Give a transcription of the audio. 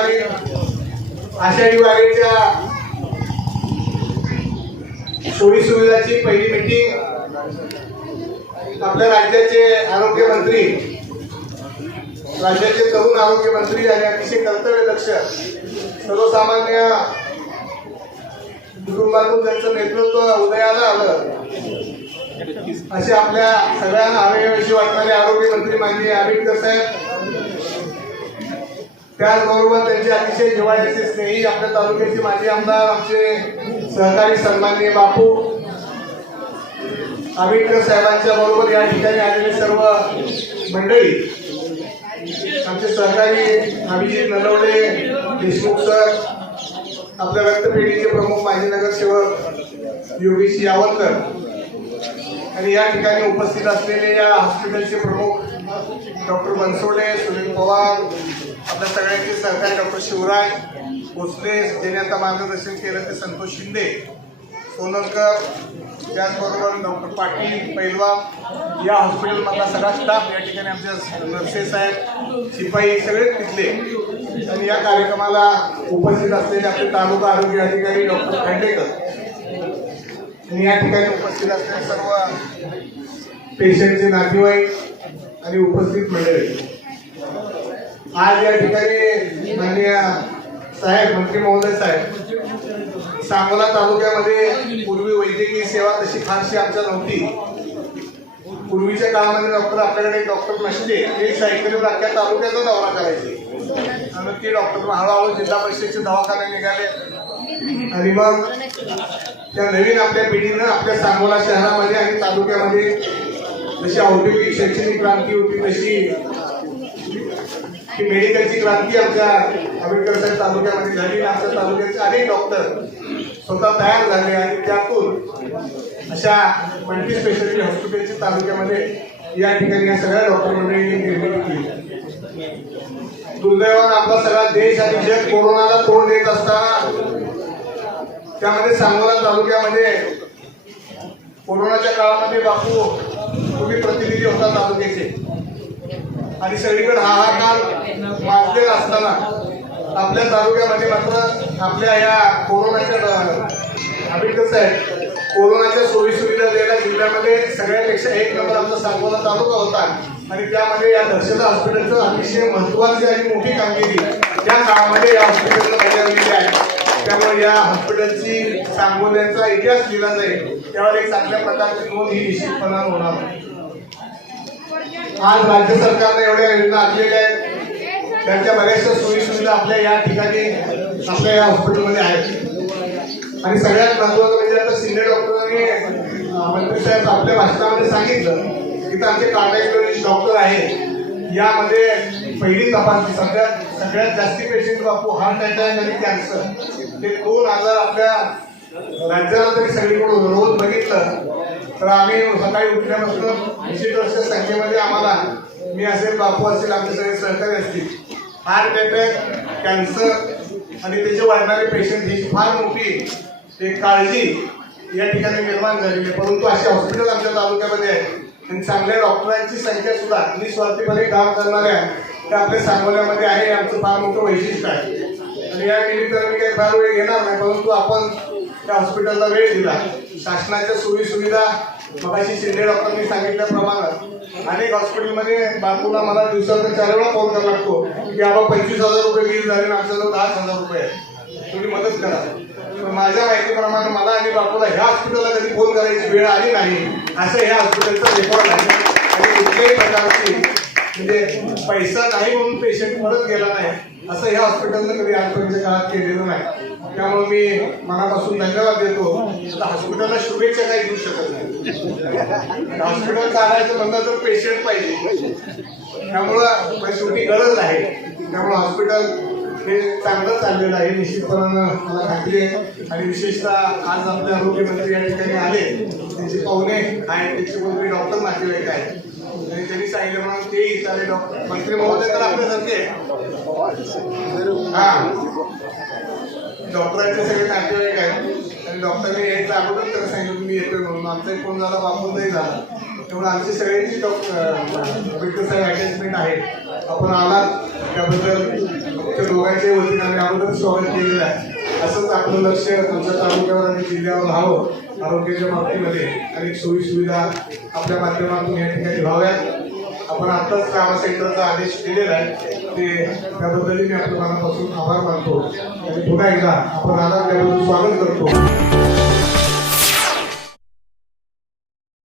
वारी आषाढी वारीच्या सोयी सुविधाची पहिली मिटिंग आपल्या राज्याचे आरोग्य मंत्री राज्याचे तरुण आरोग्य मंत्री आणि अतिशय कर्तव्यदक्ष सर्वसामान्य कुटुंबातून त्यांचं नेतृत्व उदयाला आलं. असे आपल्या सगळ्यांना हवेविषयी वाटणारे आरोग्य मंत्री माननीय आंबेडकर साहेब त्याचबरोबर त्यांचे अतिशय जिव्हाळ्याचे स्नेही आपल्या तालुक्याचे माजी आमदार आमचे सहकारी सन्माननीय बापू आंबेडकर साहेबांच्या बरोबर या ठिकाणी आलेले सर्व मंडळी आमचे सहकारी अभिजित नलवडे देशमुख सर आपल्या रक्तपेढीचे प्रमुख माजी नगरसेवक योगेश यावलकर आणि या ठिकाणी उपस्थित असलेले या हॉस्पिटलचे प्रमुख डॉक्टर बनसोडे सुनील पवार आपल्या सगळ्यांचे सहकारी डॉक्टर शिवराय भोसले ज्यांनी आता मार्गदर्शन केलं ते संतोष शिंदे सोनलकर त्याचबरोबर डॉक्टर पाटील पैलवा या हॉस्पिटलमधला सगळा स्टाफ या ठिकाणी आमच्या नर्सेस आहेत शिपाई सगळे तिथले. आणि या कार्यक्रमाला उपस्थित असलेले आपले तालुका आरोग्य अधिकारी डॉक्टर खांडेकर. आणि या ठिकाणी उपस्थित असलेले सर्व पेशंटचे नातेवाईक आणि उपस्थित मंडळी. आज या ठिकाणी माननीय साहेब मंत्री महोदय साहेब सांगोला तालुक्यामध्ये पूर्वी वैद्यकीय सेवा तशी फारशी आमच्या नव्हती. पूर्वीच्या काळामध्ये डॉक्टर आपल्याकडे डॉक्टर नसते ते सायकलीवर अख्ख्या तालुक्याचा दौरा करायचे. आणि ते डॉक्टर हळूहळू जिल्हा परिषदेचे दवाखाने निघाले. आणि मग त्या नवीन आपल्या पिढीनं आपल्या सांगोला शहरामध्ये आणि तालुक्यामध्ये जशी औद्योगिक शैक्षणिक क्रांती होती तशी ही मेडिकलची क्रांती आमच्या आंबेडकर साहेब तालुक्यामध्ये झाली आमच्या तालुक्याचे अनेक डॉक्टर स्वतः तयार झाले आणि त्यातून अशा मल्टी स्पेशालिटी हॉस्पिटलच्या तालुक्यामध्ये या ठिकाणी या सगळ्या डॉक्टर मंडळींनी निर्मिती केली. दुर्दैवानं आपला सगळा देश आणि जग कोरोनाला तोंड देत असताना त्यामध्ये सांगोला तालुक्यामध्ये कोरोनाच्या काळामध्ये बापू तुम्ही प्रतिनिधी होता तालुक्याचे आणि सगळीकडे हाहाकार माजलेला असताना आपल्या तालुक्यामध्ये मात्र आपल्या या कोरोनाच्या आम्ही कसं आहे कोरोनाच्या सोयी सुविधा द्यायला जिल्ह्यामध्ये सगळ्यापेक्षा एक नंबर आमचा सांगोला तालुका होता. आणि त्यामध्ये या दर्शदा हॉस्पिटलचं अतिशय महत्वाची आणि मोठी कामगिरी त्या काळामध्ये या हॉस्पिटलनं बजावलेली आहे. त्यामुळे या हॉस्पिटलची सांगोल्याचा इतिहास लिहिला जाईल. त्यावर एक चांगल्या प्रकारची नोंद ही निश्चितपणानं होणार. आहे. आज राज्य सरकारने एवढ्या योजना आणलेल्या आहेत. त्यांच्या बऱ्याचशा सोयी सुविधा आपल्या या ठिकाणी आपल्या या हॉस्पिटलमध्ये आहेत. आणि सगळ्यात महत्वाचं म्हणजे आता शिंदे डॉक्टरांनी मंत्री साहेब आपल्या भाषणामध्ये सांगितलं की आमचे कार्डिओलॉजिस्ट डॉक्टर आहेत. यामध्ये पहिली तपासणी सगळ्यात सगळ्यात जास्ती पेशंट बापू हार्ट अटॅक आणि कॅन्सर ते दोन आजार आपल्या राज्याला तरी सगळीकडून रोज बघितलं. तर आम्ही सकाळी उठल्यापासून ऐंशी वर्षच्या संख्येमध्ये आम्हाला मी असेल बापू असेल आमचे सगळे सहकारी असतील. हार्ट अटॅक कॅन्सर आणि त्याचे वाढणारे पेशंट ही फार मोठी एक काळजी या ठिकाणी निर्माण झालेली आहे. परंतु असे हॉस्पिटल आमच्या तालुक्यामध्ये आहेत. आणि चांगल्या डॉक्टरांची संख्या सुद्धा निस्वार्थीपणे काम करणाऱ्या त्या आपल्या सांगोल्यामध्ये आहे. आमचं फार मोठं वैशिष्ट्य आहे. आणि या निमित्तानं मी काही फार वेळ घेणार नाही परंतु आपण त्या हॉस्पिटलला वेळ दिला. शासनाच्या सोयी सुविधा मगाशी शिंदे डॉक्टरांनी सांगितल्याप्रमाणे अनेक हॉस्पिटलमध्ये बापूला मला दिवसाचा चार वेळा फोन करावा लागतो. की आबा पंचवीस हजार रुपये बिल झाले आणि आमच्याजवळ दहा हजार रुपये आहे तुम्ही मदत करा. माझ्या माहितीप्रमाणे मला आणि बापूला ह्या हॉस्पिटलला कधी फोन करायची वेळ आली नाही. असं ह्या हॉस्पिटलचा रेकॉर्ड आहे. आणि कुठल्याही प्रकारची म्हणजे पैसा नाही म्हणून पेशंट परत गेला नाही. असं या हॉस्पिटलनं कधी आजपर्यंतच्या काळात केलेलं नाही. त्यामुळे मी मनापासून धन्यवाद देतो. हॉस्पिटलला शुभेच्छा काही देऊ शकत नाही. हॉस्पिटल चालायचं म्हणलं तर पेशंट पाहिजे. त्यामुळं म्हणजे शेवटी गरज आहे. त्यामुळं हॉस्पिटल हे चांगलं चाललेलं आहे. निश्चितपणानं मला खात्री आहे. आणि विशेषतः आज आमचे आरोग्यमंत्री या ठिकाणी आले. त्यांचे पाहुणे आहेत. त्यांचे कोणतरी डॉक्टर नातेवाईक आहेत. आणि त्यांनी सांगितलं म्हणून ते इथले डॉक्टर. मंत्री महोदय तर आपल्यासारखे हा. डॉक्टरांचे सगळे नातेवाईक आहेत. आणि डॉक्टरने यायचं अगोदर तर सांगितलं तुम्ही येतोय म्हणून. आमचा एक फोन झाला बापूंचाही झाला. त्यामुळे आमची सगळ्यांची डॉक्टर आंबेडकर साहेब अटॅचमेंट आहे. आपण आलात त्याबद्दल तुमच्या दोघांच्या वतीने आम्ही अगोदर स्वागत केलेलं आहे. असंच आपलं लक्ष आमच्या तालुक्यावर आणि जिल्ह्यावर राहावं आरोग्याच्या बाबतीमध्ये. अनेक सोयी सुविधा आपल्या माध्यमातून या ठिकाणी व्हाव्यात. आपण आत्ताच ट्रामा सेंटरचा आदेश दिलेला आहे. ते त्याबद्दलही मी आपल्या मनापासून आभार मानतो. आणि पुन्हा एकदा आपण आधार त्याबद्दल स्वागत करतो.